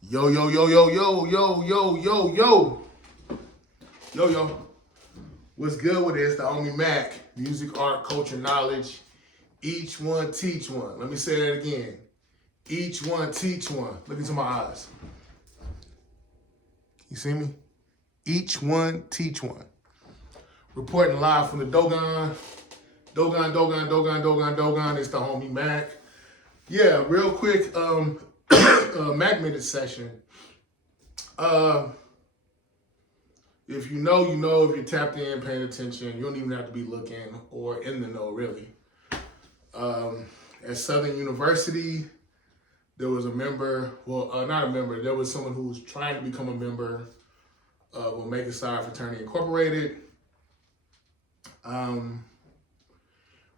Yo, yo, yo, yo, yo, yo, yo, yo, yo. Yo, yo. What's good with this? The homie MACK. Music, art, culture, knowledge. Each one teach one. Let me say that again. Each one teach one. Look into my eyes. You see me? Each one teach one. Reporting live from the Dogon. Dogon. It's the homie MACK. Yeah, real quick, MACK minute session. If you know, you know. If you're tapped in, paying attention, you don't even have to be looking or in the know, really. At Southern University, there was a member, not a member, there was someone who was trying to become a member of Omega Psi Fraternity Incorporated.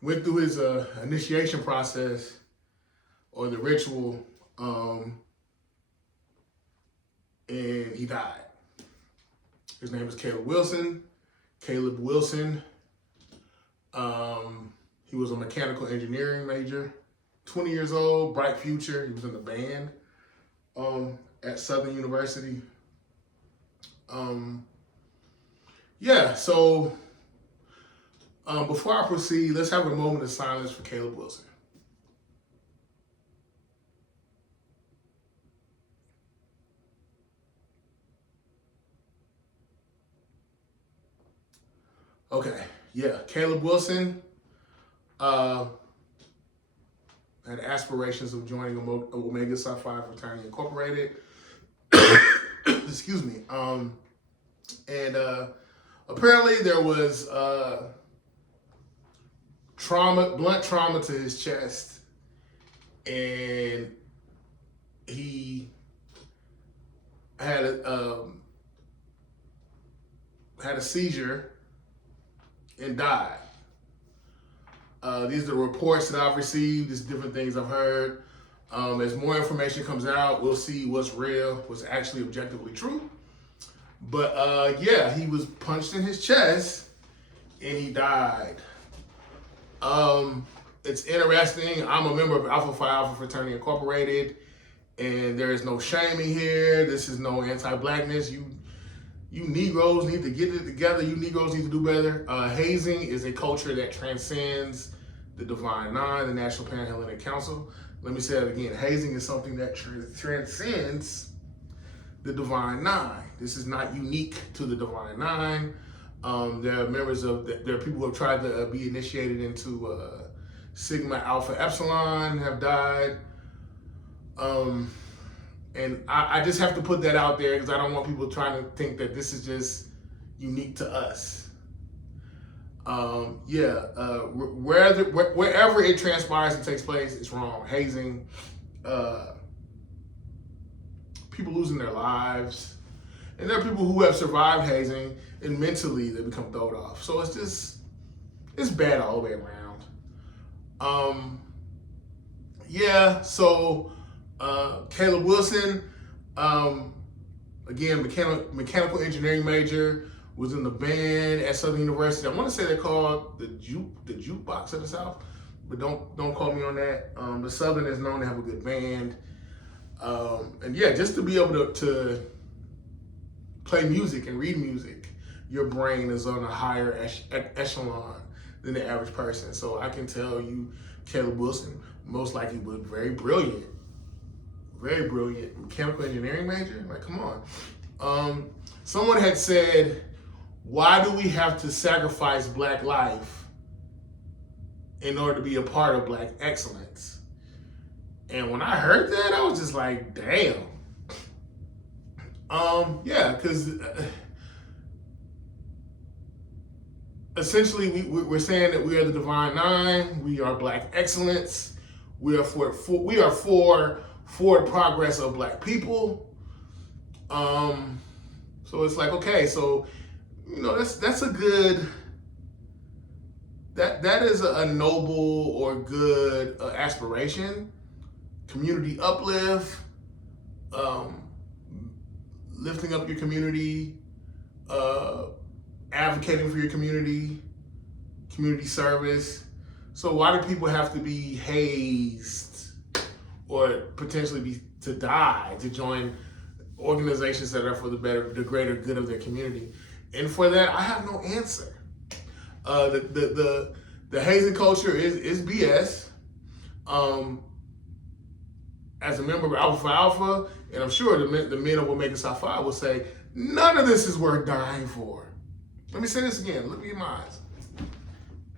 Went through his initiation process or the ritual, and he died. His name is Caleb Wilson. He was a mechanical engineering major, 20 years old, bright future. He was in the band at Southern University. So before I proceed, let's have a moment of silence for Caleb Wilson. Okay, yeah, Caleb Wilson had aspirations of joining Omega Psi Phi Fraternity Incorporated. Excuse me. And apparently there was blunt trauma to his chest, and he had a seizure and died. These are the reports that I've received. These different things I've heard. As more information comes out, we'll see what's real, what's actually objectively true. But he was punched in his chest and he died. It's interesting. I'm a member of Alpha Phi Alpha Fraternity Incorporated, and there is no shaming here. This is no anti-blackness. You Negroes need to get it together. You Negroes need to do better. Hazing is a culture that transcends the Divine Nine, the National Panhellenic Council. Let me say that again. Hazing is something that transcends the Divine Nine. This is not unique to the Divine Nine. There are people who have tried to be initiated into Sigma Alpha Epsilon, have died. And I just have to put that out there because I don't want people trying to think that this is just unique to us. Wherever it transpires and takes place, it's wrong. Hazing, people losing their lives. And there are people who have survived hazing and mentally they become thrown off. So it's bad all the way around. Caleb Wilson, again, mechanical engineering major, was in the band at Southern University. I want to say they're called the Jukebox of the South, but don't quote me on that. The Southern is known to have a good band. Just to be able to play music and read music, your brain is on a higher echelon than the average person. So I can tell you, Caleb Wilson most likely was very brilliant, mechanical engineering major. Like, come on. Someone had said, why do we have to sacrifice Black life in order to be a part of Black excellence? And when I heard that, I was just like, damn. Because essentially we're saying that we are the Divine Nine. We are Black excellence. We are for forward progress of Black people. So it's like, okay, so that's a good, that is a noble or good aspiration. Community uplift, lifting up your community, advocating for your community service. So why do people have to be hazed or potentially to die, to join organizations that are for the greater good of their community. And for that, I have no answer. The hazing culture is BS. As a member of Alpha Phi Alpha, and I'm sure the men of Omega Psi Phi will say, none of this is worth dying for. Let me say this again. Look at your minds.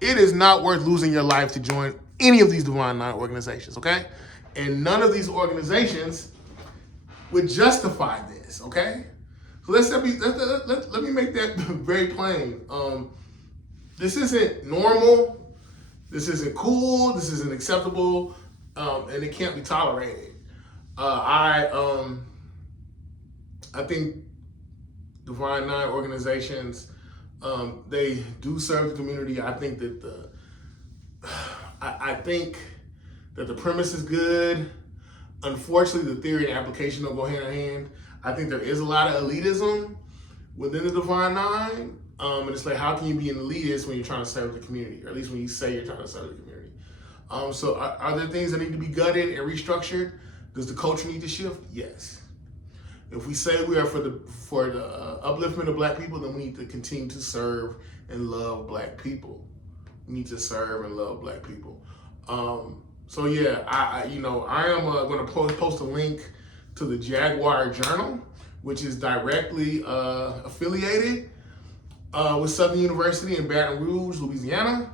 It is not worth losing your life to join any of these Divine Nine organizations, okay? And none of these organizations would justify this, okay? So let me make that very plain. This isn't normal. This isn't cool. This isn't acceptable, and it can't be tolerated. I think Divine Nine organizations, they do serve the community. I think that I think that the premise is good. Unfortunately, the theory and application don't go hand in hand. I think there is a lot of elitism within the Divine Nine. And it's like, how can you be an elitist when you're trying to serve the community? Or at least when you say you're trying to serve the community. So are there things that need to be gutted and restructured? Does the culture need to shift? Yes. If we say we are for the upliftment of Black people, then we need to continue to serve and love Black people. We need to serve and love Black people. So yeah, I am going to post a link to the Jaguar Journal, which is directly affiliated with Southern University in Baton Rouge, Louisiana.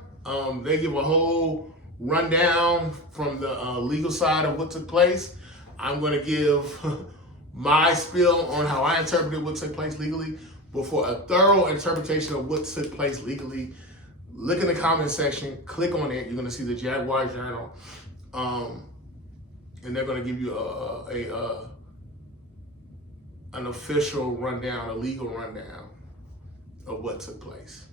They give a whole rundown from the legal side of what took place. I'm going to give my spiel on how I interpreted what took place legally. But for a thorough interpretation of what took place legally, look in the comment section, click on it. You're going to see the Jaguar Journal. And they're going to give you an official rundown, a legal rundown of what took place.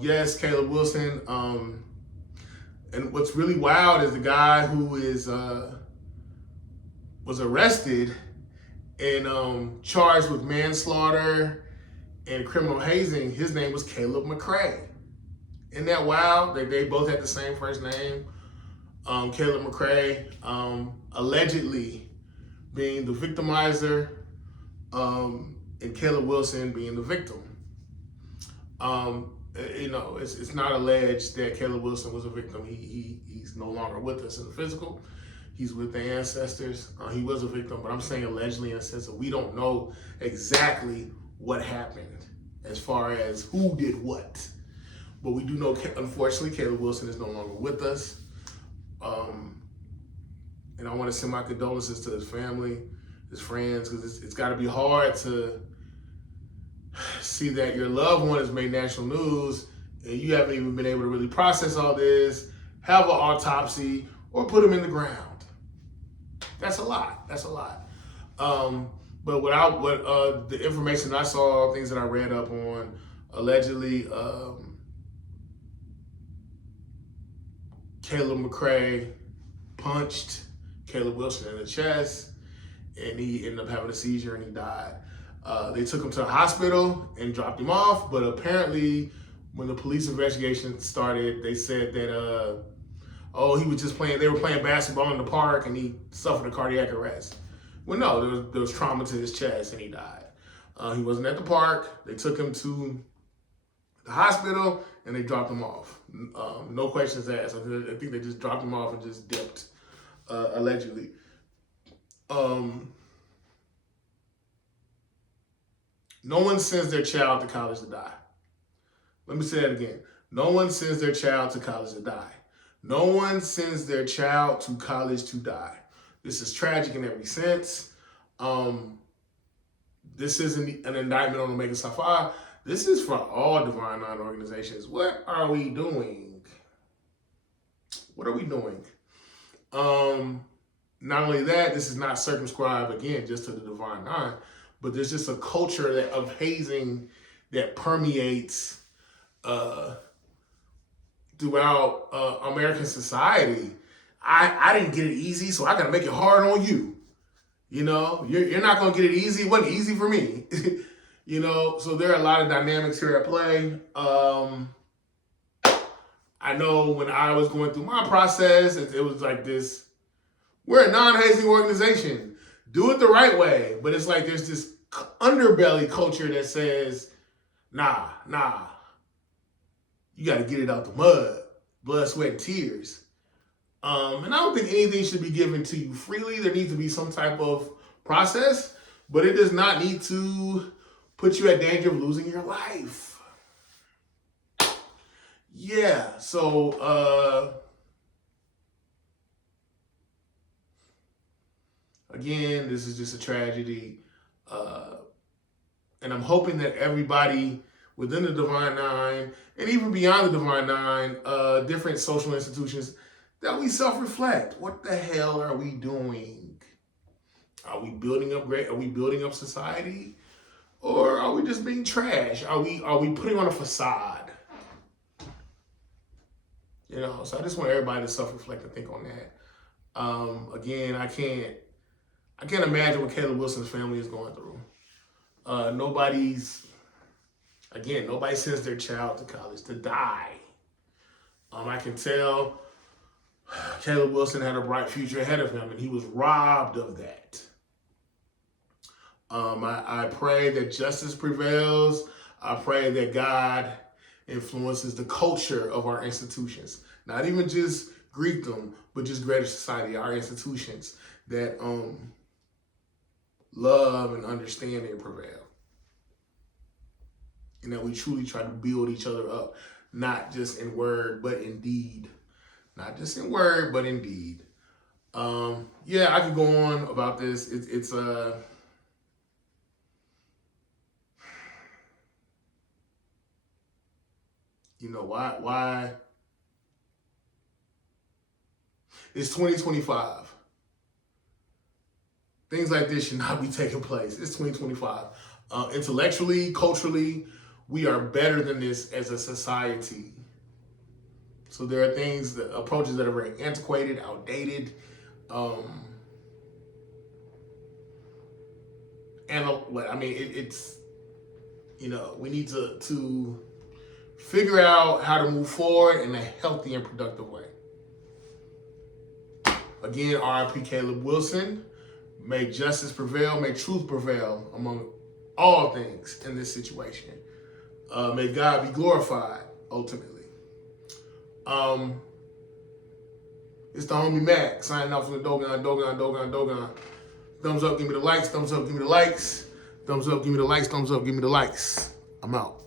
Yes, Caleb Wilson. And what's really wild is the guy who was arrested and charged with manslaughter and criminal hazing. His name was Caleb McCrae. Isn't that wild? They both had the same first name. Caleb McCrae allegedly being the victimizer, and Caleb Wilson being the victim. It's not alleged that Caleb Wilson was a victim. He's no longer with us in the physical. He's with the ancestors. He was a victim, but I'm saying allegedly in the sense that we don't know exactly what happened as far as who did what. But we do know, unfortunately, Caleb Wilson is no longer with us. And I want to send my condolences to his family, his friends, because it's got to be hard to see that your loved one has made national news and you haven't even been able to really process all this, have an autopsy, or put him in the ground. That's a lot. But without the information I saw, things that I read up on, allegedly, Caleb McCrae punched Caleb Wilson in the chest, and he ended up having a seizure and he died. They took him to the hospital and dropped him off, but apparently when the police investigation started, they said that, he was just they were playing basketball in the park and he suffered a cardiac arrest. Well, no, there was trauma to his chest and he died. He wasn't at the park. They took him to the hospital and they dropped him off. No questions asked. I think they just dropped him off and just dipped, allegedly. No one sends their child to college to die. Let me say that again. No one sends their child to college to die. No one sends their child to college to die. This is tragic in every sense. This isn't an indictment on Omega Psi Phi. This is for all Divine Nine organizations. What are we doing? What are we doing? Not only that, this is not circumscribed, again, just to the Divine Nine, but there's just a culture of hazing that permeates throughout American society. I didn't get it easy, so I got to make it hard on you. You know, you're not going to get it easy. It wasn't easy for me. You know, so there are a lot of dynamics here at play. I know when I was going through my process, it was like this. We're a non-hazing organization. Do it the right way. But it's like there's this underbelly culture that says, nah, you got to get it out the mud, blood, sweat, and tears. And I don't think anything should be given to you freely. There needs to be some type of process, but it does not need to put you at danger of losing your life. Yeah, so again, this is just a tragedy. And I'm hoping that everybody within the Divine Nine, and even beyond the Divine Nine, different social institutions, that we self-reflect. What the hell are we doing? Are we building up great? Are we building up society? Or are we just being trash? Are we putting on a facade? You know, so I just want everybody to self-reflect and think on that. Again, I can't imagine what Caleb Wilson's family is going through. Nobody sends their child to college to die. I can tell Caleb Wilson had a bright future ahead of him, and he was robbed of that. I pray that justice prevails. I pray that God influences the culture of our institutions. Not even just Greekdom, but just greater society, our institutions that love and understanding prevail. And that we truly try to build each other up, not just in word, but in deed. Not just in word, but in deed. Yeah, I could go on about this. It's you know, why it's 2025. Things like this should not be taking place. It's 2025. Intellectually, culturally, we are better than this as a society. So there are approaches that are very antiquated, outdated, it's, you know, we need to figure out how to move forward in a healthy and productive way. Again, R.I.P. Caleb Wilson. May justice prevail, may truth prevail among all things in this situation. May God be glorified, ultimately. It's the homie MACK signing off from the Dogon. Thumbs up, give me the likes. Thumbs up, give me the likes. Thumbs up, give me the likes. Thumbs up, give me the likes. I'm out.